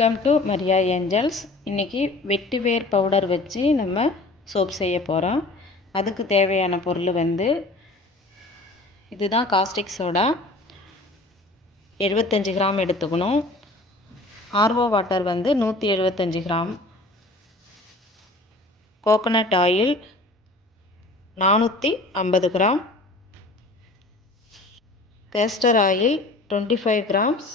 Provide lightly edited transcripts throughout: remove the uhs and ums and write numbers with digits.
Welcome to Maria Angeles. இன்றைக்கி வெட்டிவேர் powder வச்சு நம்ம சோப் செய்ய போகிறோம். அதுக்கு தேவையான பொருள் வந்து இதுதான். காஸ்டிக் சோடா 75 கிராம் எடுத்துக்கணும். ஆர்ஓ வாட்டர் வந்து 175 gram. Coconut oil 450 gram. Castor oil 25 grams.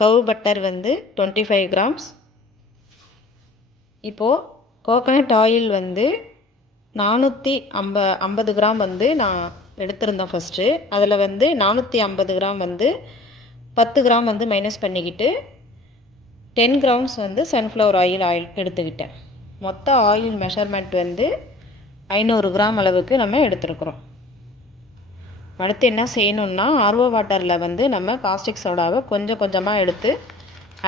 கவு பட்டர் வந்து 25 கிராம்ஸ். இப்போது கோகோனட் ஆயில் வந்து 450 கிராம் வந்து நான் எடுத்திருந்தேன் ஃபஸ்ட்டு. அதில் வந்து 450 கிராம் வந்து 10 கிராம் வந்து மைனஸ் பண்ணிக்கிட்டு 10 கிராம்ஸ் வந்து சன்ஃப்ளவர் ஆயில் எடுத்துக்கிட்டேன். மொத்த ஆயில் மெஷர்மெண்ட் வந்து 500 கிராம் அளவுக்கு நம்ம எடுத்துருக்குறோம். அடுத்து என்ன செய்யணுன்னா, ஆர்ஓ வாட்டரில் வந்து நம்ம காஸ்டிக் சோடாவை கொஞ்சம் கொஞ்சமாக எடுத்து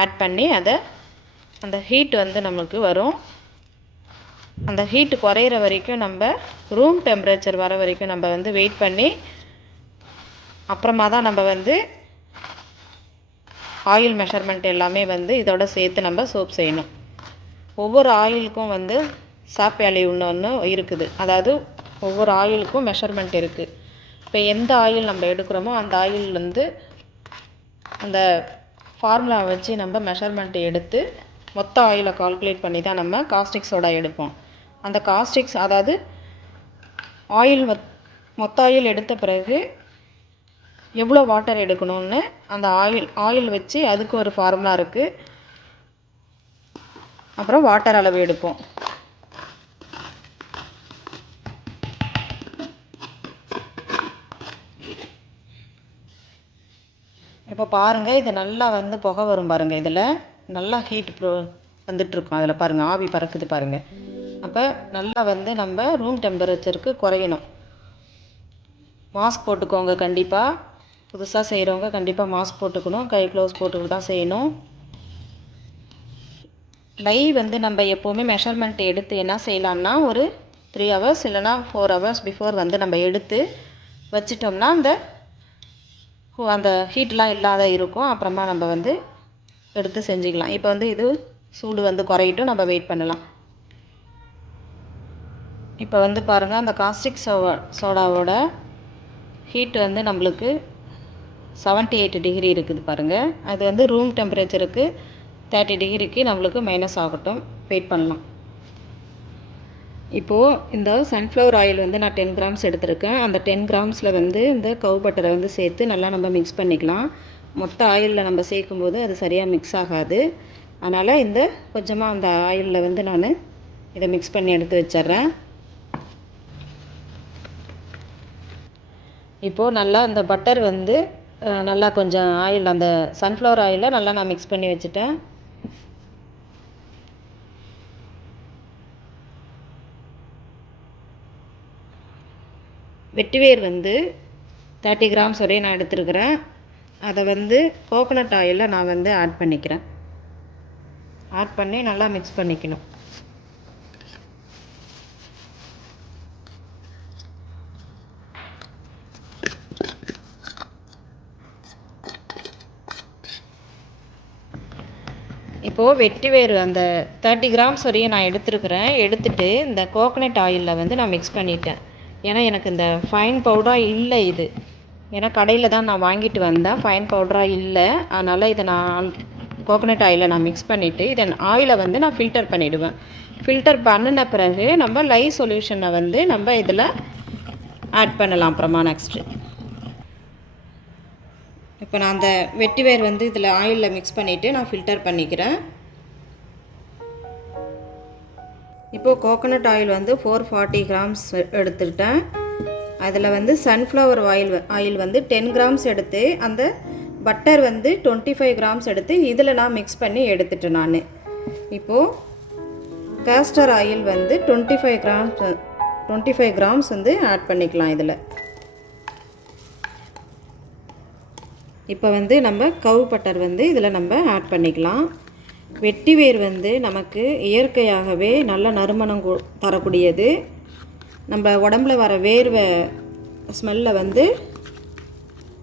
ஆட் பண்ணி அந்த ஹீட் வந்து நமக்கு வரும். அந்த ஹீட்டு குறையிற வரைக்கும் நம்ம ரூம் டெம்பரேச்சர் வர வரைக்கும் நம்ம வந்து வெயிட் பண்ணி அப்புறமா தான் நம்ம வந்து ஆயில் மெஷர்மெண்ட் எல்லாமே வந்து இதோட சேர்த்து நம்ம சோப் செய்யணும். ஒவ்வொரு ஆயிலுக்கும் வந்து சாப் வேல்யூ ஒன்று இருக்குது. அதாவது ஒவ்வொரு ஆயிலுக்கும் மெஷர்மெண்ட் இருக்குது. இப்போ எந்த ஆயில் நம்ம எடுக்கிறோமோ அந்த ஆயில் வந்து அந்த ஃபார்முலா வச்சு நம்ம மெஷர்மெண்ட் எடுத்து மொத்த ஆயிலை கால்குலேட் பண்ணி தான் நம்ம காஸ்டிக் சோடா எடுப்போம். அந்த காஸ்டிக்ஸ் அதாவது ஆயில் மொத்த ஆயில் எடுத்த பிறகு எவ்வளோ வாட்டர் எடுக்கணும்னு அந்த ஆயில் வச்சு அதுக்கு ஒரு ஃபார்முலா இருக்குது. அப்புறம் வாட்டர் அளவு எடுப்போம். இப்போ பாருங்கள், இது நல்லா வந்து புகை வரும் பாருங்கள். இதில் நல்லா ஹீட் வந்துட்டுருக்கும். அதில் பாருங்கள், ஆவி பறக்குது பாருங்கள். அப்போ நல்லா வந்து நம்ம ரூம் டெம்பரேச்சருக்கு குறையணும். மாஸ்க் போட்டுக்கோங்க. கண்டிப்பாக புதுசாக செய்கிறவங்க கண்டிப்பாக மாஸ்க் போட்டுக்கணும். கை க்ளவுஸ் போட்டுக்கிட்டு தான் செய்யணும். வந்து நம்ம எப்போவுமே மெஷர்மெண்ட் எடுத்து என்ன செய்யலாம்னா, ஒரு 3 ஹவர்ஸ் இல்லைனா 4 ஹவர்ஸ் பிஃபோர் வந்து நம்ம எடுத்து வச்சிட்டோம்னா அந்த ஹீட்லாம் இல்லாத இருக்கும். அப்புறமா நம்ம வந்து எடுத்து செஞ்சுக்கலாம். இப்போ வந்து இது சூடு வந்து குறையிட்டும், நம்ம வெயிட் பண்ணலாம். இப்போ வந்து பாருங்கள், அந்த காஸ்டிக் சோடாவோட ஹீட் வந்து நம்மளுக்கு 78 டிகிரி இருக்குது பாருங்கள். அது வந்து ரூம் டெம்பரேச்சருக்கு 30 டிகிரிக்கு நம்மளுக்கு மைனஸ் ஆகட்டும், வெயிட் பண்ணலாம். இப்போது இந்த சன்ஃப்ளவர் ஆயில் வந்து நான் 10 கிராம்ஸ் எடுத்திருக்கேன். அந்த 10 கிராம்ஸில் வந்து இந்த கவு பட்டரை வந்து சேர்த்து நல்லா நம்ம மிக்ஸ் பண்ணிக்கலாம். மொத்த ஆயிலில் நம்ம சேர்க்கும்போது அது சரியாக மிக்ஸ் ஆகாது. அதனால் இந்த கொஞ்சமாக அந்த ஆயிலில் வந்து நான் இதை மிக்ஸ் பண்ணி எடுத்து வச்சிட்றேன். இப்போது நல்லா இந்த பட்டர் வந்து நல்லா கொஞ்சம் ஆயில், அந்த சன்ஃப்ளவர் ஆயிலில் நல்லா நான் மிக்ஸ் பண்ணி வச்சுட்டேன். வெட்டிவேர் வந்து 30 கிராம்ஸ் வரையும் நான் எடுத்துருக்கிறேன். அதை வந்து கோகோனட் ஆயிலில் நான் வந்து ஆட் பண்ணிக்கிறேன். ஆட் பண்ணி நல்லா மிக்ஸ் பண்ணிக்கணும். இப்போது வெட்டிவேர் அந்த 30 கிராம்ஸ் வரையும் நான் எடுத்துருக்கிறேன். எடுத்துகிட்டு இந்த கோகோனட் ஆயிலில் வந்து நான் மிக்ஸ் பண்ணிட்டேன். ஏன்னா எனக்கு இந்த ஃபைன் பவுடராக இல்லை இது. ஏன்னா கடையில் தான் நான் வாங்கிட்டு வந்தேன், ஃபைன் பவுடராக இல்லை. அதனால் இதை நான் கோகோனட் ஆயிலை நான் மிக்ஸ் பண்ணிவிட்டு இதை ஆயிலை வந்து நான் ஃபில்டர் பண்ணிவிடுவேன். ஃபில்டர் பண்ணின பிறகு நம்ம சொல்யூஷனை வந்து நம்ம இதில் ஆட் பண்ணலாம். அப்புறமா நெக்ஸ்ட்டு இப்போ நான் அந்த வெட்டிவேர் வந்து இதில் ஆயிலில் மிக்ஸ் பண்ணிவிட்டு நான் ஃபில்டர் பண்ணிக்கிறேன். இப்போது கோகோனட் ஆயில் வந்து 440 கிராம்ஸ் எடுத்துக்கிட்டேன். அதில் வந்து சன்ஃப்ளவர் ஆயில் வந்து 10 கிராம்ஸ் எடுத்து, அந்த பட்டர் வந்து 25 கிராம்ஸ் எடுத்து இதில் நான் மிக்ஸ் பண்ணி எடுத்துட்டேன் நான். இப்போது கேஸ்டர் ஆயில் வந்து 25 கிராம்ஸ் வந்து ஆட் பண்ணிக்கலாம் இதில். இப்போ வந்து நம்ம கவு பட்டர் வந்து இதில் நம்ம ஆட் பண்ணிக்கலாம். வெட்டிவேர் வந்து நமக்கு இயற்கையாகவே நல்ல நறுமணம் தரக்கூடியது. நம்ம உடம்புல வர வேர்வை ஸ்மெல்லை வந்து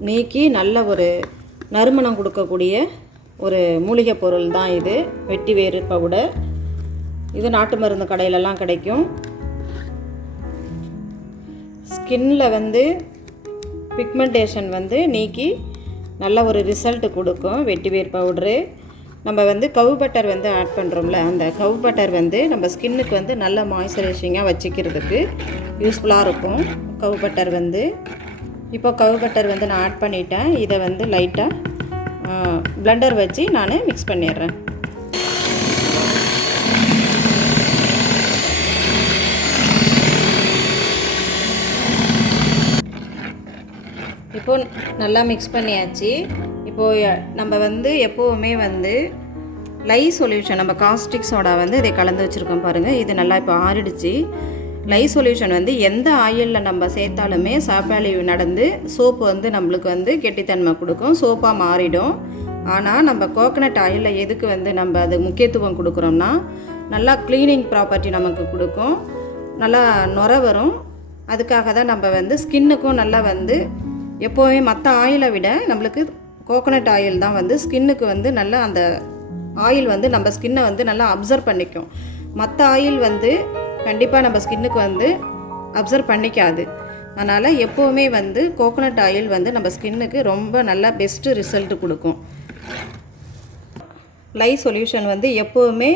நீக்கி நல்ல ஒரு நறுமணம் கொடுக்கக்கூடிய ஒரு மூலிகை பொருள் தான் இது, வெட்டி வேர் பவுடர். இது நாட்டு மருந்து கடையிலலாம் கிடைக்கும். ஸ்கின்ல வந்து பிக்மெண்டேஷன் வந்து நீக்கி நல்ல ஒரு ரிசல்ட் கொடுக்கும் வெட்டி வேர் பவுட்ரு. நம்ம வந்து கவு பட்டர் வந்து ஆட் பண்ணுறோம்ல, அந்த கவு பட்டர் வந்து நம்ம ஸ்கின்னுக்கு வந்து நல்ல மாய்ஸ்சரைசிங்காக வச்சுக்கிறதுக்கு யூஸ்ஃபுல்லாக இருக்கும் கவு பட்டர் வந்து. இப்போ கவு பட்டர் வந்து நான் ஆட் பண்ணிட்டேன். இதை வந்து லைட்டாக பிளெண்டர் வச்சு நான் மிக்ஸ் பண்ணிடுறேன். இப்போது நல்லா மிக்ஸ் பண்ணியாச்சு. இப்போது நம்ம வந்து எப்போவுமே வந்து லை சொல்யூஷன், நம்ம காஸ்டிக் சோடா வந்து இதை கலந்து வச்சுருக்கோம் பாருங்கள். இது நல்லா இப்போ ஆறிடுச்சு. லை சொல்யூஷன் வந்து எந்த ஆயிலில் நம்ம சேர்த்தாலுமே சாப்பாலிவ் நடந்து சோப்பு வந்து நம்மளுக்கு வந்து கெட்டித்தன்மை கொடுக்கும், சோப்பாக மாறிடும். ஆனால் நம்ம கோகனட் ஆயிலில் எதுக்கு வந்து நம்ம அது முக்கியத்துவம் கொடுக்குறோம்னா, நல்லா க்ளீனிங் ப்ராப்பர்ட்டி நமக்கு கொடுக்கும், நல்லா நுர வரும். அதுக்காக தான் நம்ம வந்து ஸ்கின்னுக்கும் நல்லா வந்து எப்போவுமே மற்ற ஆயிலை விட நம்மளுக்கு கோகனட் ஆயில் தான் வந்து ஸ்கின்னுக்கு வந்து நல்லா அந்த ஆயில் வந்து நம்ம ஸ்கின்னை வந்து நல்லா அப்சர்வ் பண்ணிக்கும். மற்ற ஆயில் வந்து கண்டிப்பாக நம்ம ஸ்கின்னுக்கு வந்து அப்சர்வ் பண்ணிக்காது. அதனால் எப்போவுமே வந்து கோகனட் ஆயில் வந்து நம்ம ஸ்கின்னுக்கு ரொம்ப நல்லா பெஸ்ட்டு ரிசல்ட் கொடுக்கும். லை சொல்யூஷன் வந்து எப்போவுமே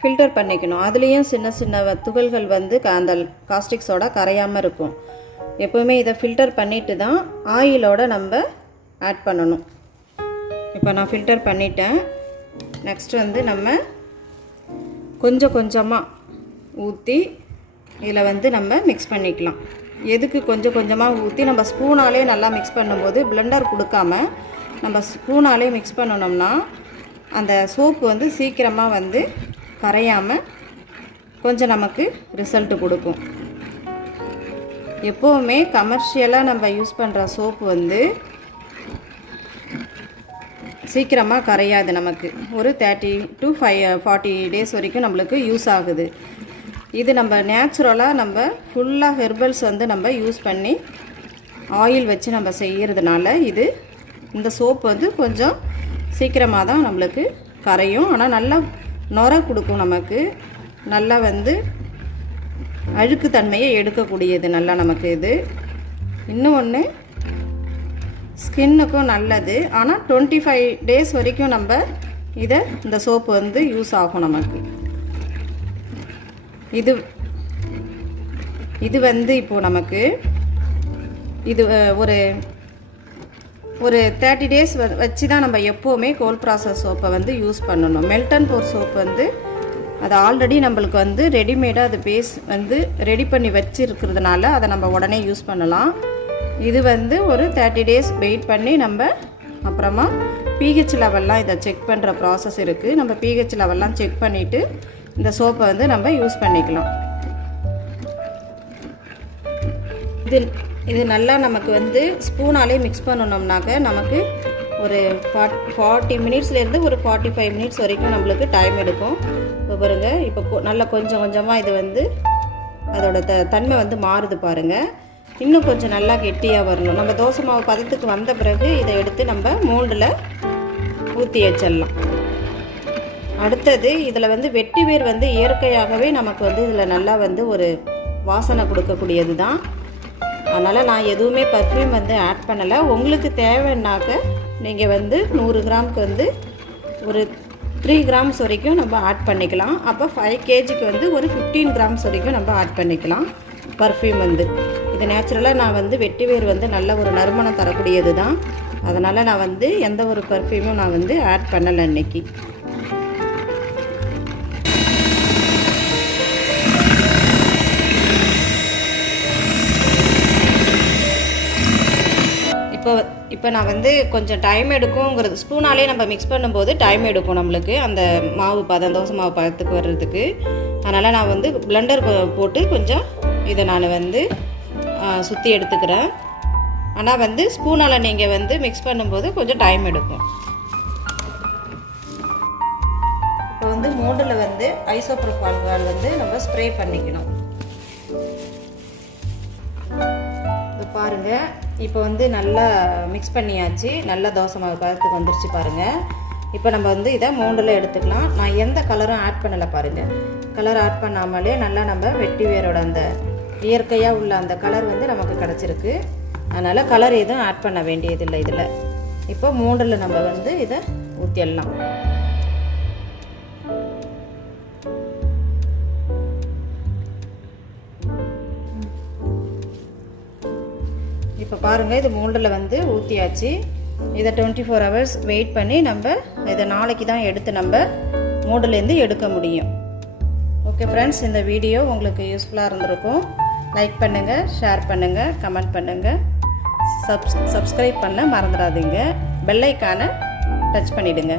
ஃபில்டர் பண்ணிக்கணும். அதுலேயும் சின்ன சின்ன துகள்கள் வந்து அந்த காஸ்டிக் சோடா கரையாமல் இருக்கும். எப்போவுமே இதை ஃபில்டர் பண்ணிவிட்டு தான் ஆயிலோடு நம்ம ஆட் பண்ணணும். இப்போ நான் ஃபில்டர் பண்ணிட்டேன். நெக்ஸ்ட்டு வந்து நம்ம கொஞ்சம் கொஞ்சமாக ஊற்றி இதில் வந்து நம்ம மிக்ஸ் பண்ணிக்கலாம். எதுக்கு கொஞ்சம் கொஞ்சமாக ஊற்றி நம்ம ஸ்பூனாலே நல்லா மிக்ஸ் பண்ணும்போது பிளெண்டர் கொடுக்காம நம்ம ஸ்பூனாலே மிக்ஸ் பண்ணணும்னா அந்த சோப்பு வந்து சீக்கிரமாக வந்து கரையாமல் கொஞ்சம் நமக்கு ரிசல்ட்டு கொடுக்கும். எப்போவுமே கமர்ஷியலாக நம்ம யூஸ் பண்ணுற சோப்பு வந்து சீக்கிரமாக கரையாது. நமக்கு ஒரு 30 to 40 டேஸ் வரைக்கும் நம்மளுக்கு யூஸ் ஆகுது. இது நம்ம நேச்சுரலாக நம்ம ஃபுல்லாக ஹெர்பல்ஸ் வந்து நம்ம யூஸ் பண்ணி ஆயில் வச்சு நம்ம செய்கிறதுனால இது இந்த சோப்பு வந்து கொஞ்சம் சீக்கிரமாக தான் நம்மளுக்கு கரையும். ஆனால் நல்லா நுர கொடுக்கும், நமக்கு நல்லா வந்து அழுக்கு தன்மையை எடுக்கக்கூடியது நல்லா நமக்கு இது. இன்னும் ஒன்று ஸ்கின்னுக்கும் நல்லது. ஆனால் 25 டேஸ் வரைக்கும் நம்ம இந்த சோப்பு வந்து யூஸ் ஆகும் நமக்கு. இது வந்து இப்போது நமக்கு இது ஒரு 30 டேஸ் வச்சு தான் நம்ம எப்போவுமே கோல்ட் ப்ராசஸ் சோப்பை வந்து யூஸ் பண்ணணும். மெல்டன் போர் சோப் வந்து அது ஆல்ரெடி நம்மளுக்கு வந்து ரெடிமேடாக அது பேஸ் வந்து ரெடி பண்ணி வச்சுருக்கிறதுனால அதை நம்ம உடனே யூஸ் பண்ணலாம். இது வந்து ஒரு 30 டேஸ் வெயிட் பண்ணி நம்ம அப்புறமா pH லெவல்லாம் இதை செக் பண்ணுற ப்ராசஸ் இருக்குது. நம்ம pH லெவல்லாம் செக் பண்ணிவிட்டு இந்த சோப்பை வந்து நம்ம யூஸ் பண்ணிக்கலாம். இது நல்லா நமக்கு வந்து ஸ்பூனாலே மிக்ஸ் பண்ணணும்னாக்க நமக்கு ஒரு 40 மினிட்ஸ்லேருந்து ஒரு 45 மினிட்ஸ் வரைக்கும் நம்மளுக்கு டைம் எடுக்கும். இப்போ பாருங்கள், இப்போ நல்லா கொஞ்சம் கொஞ்சமாக இது வந்து அதோட தன்மை வந்து மாறுது பாருங்கள். இன்னும் கொஞ்சம் நல்லா கெட்டியாக வரணும். நம்ம தோசை மாவு பதத்துக்கு வந்த பிறகு இதை எடுத்து நம்ம மோல்டில் ஊற்றி வச்சிடலாம். அடுத்தது இதில் வந்து வெட்டி வேர் வந்து இயற்கையாகவே நமக்கு வந்து இதில் நல்லா வந்து ஒரு வாசனை கொடுக்கக்கூடியது தான். அதனால் நான் எதுவுமே பர்ஃப்யூம் வந்து ஆட் பண்ணலை. உங்களுக்கு தேவைன்னாக்க நீங்கள் வந்து 100 கிராமுக்கு வந்து ஒரு 3 கிராம்ஸ் வரைக்கும் நம்ம ஆட் பண்ணிக்கலாம். அப்போ 5 kgக்கு வந்து ஒரு 15 கிராம்ஸ் வரைக்கும் நம்ம ஆட் பண்ணிக்கலாம் பர்ஃப்யூம் வந்து. இது நேச்சுரலாக நான் வந்து வெட்டி வேர் வந்து நல்ல ஒரு நறுமணம் தரக்கூடியது தான். அதனால் நான் வந்து எந்த ஒரு பர்ஃப்யூமும் நான் வந்து ஆட் பண்ணலை இன்றைக்கி. இப்போ நான் வந்து கொஞ்சம் டைம் எடுக்குங்கிறது, ஸ்பூனாலே நம்ம மிக்ஸ் பண்ணும்போது டைம் எடுக்கும் நம்மளுக்கு அந்த மாவு பதம், தோசை மாவு பதத்துக்கு வர்றதுக்கு. அதனால் நான் வந்து பிளெண்டர் போட்டு கொஞ்சம் இதை நான் வந்து சுற்றி எடுத்துக்கிறேன். ஆனால் வந்து ஸ்பூனால் நீங்கள் வந்து மிக்ஸ் பண்ணும்போது கொஞ்சம் டைம் எடுக்கும். இப்போ வந்து மோல்டில் வந்து ஐசோப்ரோப் ஆல்கஹால் வந்து நம்ம ஸ்ப்ரே பண்ணிக்கணும். பாருங்கள், இப்போ வந்து நல்லா மிக்ஸ் பண்ணியாச்சு. நல்லா தோசை மாவு பதத்துக்கு வந்துருச்சு பாருங்கள். இப்போ நம்ம வந்து இதை மூண்டில் எடுத்துக்கலாம். நான் எந்த கலரும் ஆட் பண்ணலை பாருங்கள். கலர் ஆட் பண்ணாமலே நல்லா நம்ம வெட்டி வேரோட அந்த இயற்கையாக உள்ள அந்த கலர் வந்து நமக்கு கிடச்சிருக்கு. அதனால் கலர் எதுவும் ஆட் பண்ண வேண்டியதில்லை இதில். இப்போ மூண்டில் நம்ம வந்து இதை ஊற்றிடலாம். இப்போ பாருங்கள், இது மூண்டில் வந்து ஊற்றியாச்சு. இதை 24 hours வெயிட் பண்ணி நம்ம இதை நாளைக்கு தான் எடுத்து நம்ம மூடிலேருந்து எடுக்க முடியும். ஓகே ஃப்ரெண்ட்ஸ், இந்த வீடியோ உங்களுக்கு யூஸ்ஃபுல்லாக இருந்திருக்கும். லைக் பண்ணுங்கள், ஷேர் பண்ணுங்கள், கமெண்ட் பண்ணுங்கள், சப்ஸ்கிரைப் பண்ண மறந்துடாதீங்க. பெல் ஐக்கானை டச் பண்ணிவிடுங்க.